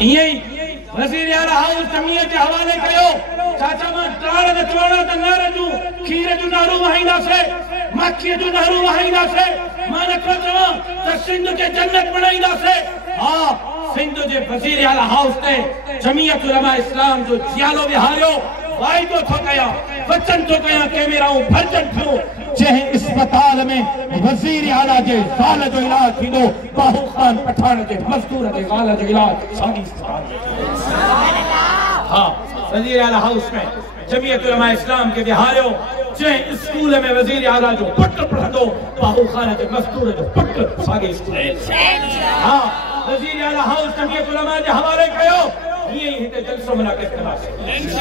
यही वज़ीर आला हाउस जमीयत के हवाले कयो चाचा मां टाण न चवणो त न रजू खीर जो नहरू वहाईंदा से मक्खी जो नहरू वहाईंदा से मां नथो चवां त सिंध के जन्नत बणाईंदा से हां सिंध जे वज़ीर आला हाउस ते जमीयत उलमा इस्लाम जो जियालो विहारियो वाइदो थो कया वचन थो कया कैमराऊं भरजन थियो जंहिं अस्पताल में वज़ीर आला जे ज़ाल जो इलाज थींदो बाहू खान पठान जे मज़दूर जे ज़ाल जो इलाज सागी हाँ वज़ीर आला हाउस में जमीयत उलमा इस्लाम के विहारियो जंहिं स्कूल में वज़ीर आला जो पुट पढ़ंदो बाहू खान जे मज़दूर जो पुट सागे स्कूल हाँ वज़ीर आला हाउस जमीयत उलमा जे हवाले कयो ये हिते जलसो मुनाक़िद कंदासीं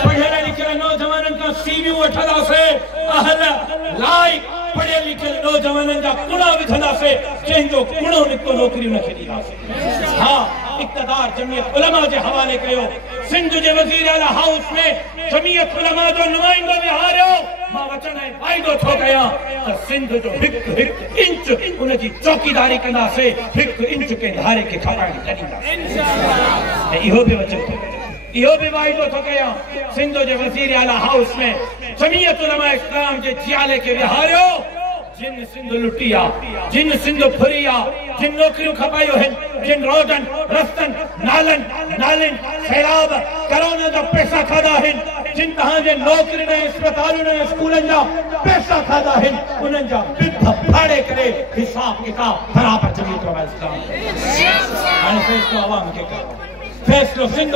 पढ़ियल लिखियल नौजवाननि खां सीवियूं वठंदासीं अहल लाइक पढ़ियल लिखियल नौजवाननि जा कुणा विझंदासीं जंहिंजो कुणो निकितो नौकरियूं न खेॾींदासीं हाँ इक़्तिदार जमीयत उलमा जे हवाले कयो सिंध जे वज़ीर आला हाउस में जमीयत उलमा जो नुमाइंदो विहारियो मां वचन ऐं वाइदो थो कयां त सिंध जो हिकु इंच उन जी चौकीदारी कंदासीं हिकु इंच के धारे खे खपाइण छॾींदासीं इहो बि वचन थो इहो बि वाइदो थो कयां सिंध जे वज़ीर आला हाउस में जमीयत उलमा इस्लाम जे जियाले खे विहारियो जिन सिंध लुटी आहे जिन सिंध फुरी आहे जिन नौकरियूं खपायूं आहिनि जिन रोडनि रस्तनि नालनि सैलाब करोना जा पैसा खाधा आहिनि जिन तव्हांजे नौकरियुनि ऐं अस्पतालुनि ऐं स्कूलनि जा पैसा खाधा आहिनि उन्हनि जा बिध फाड़े करे हिसाब किताब बराबरि जमीयत उलमा इस्लाम हाणे फ़ैसिलो अवाम खे कयो फ़ैसिलो सिंध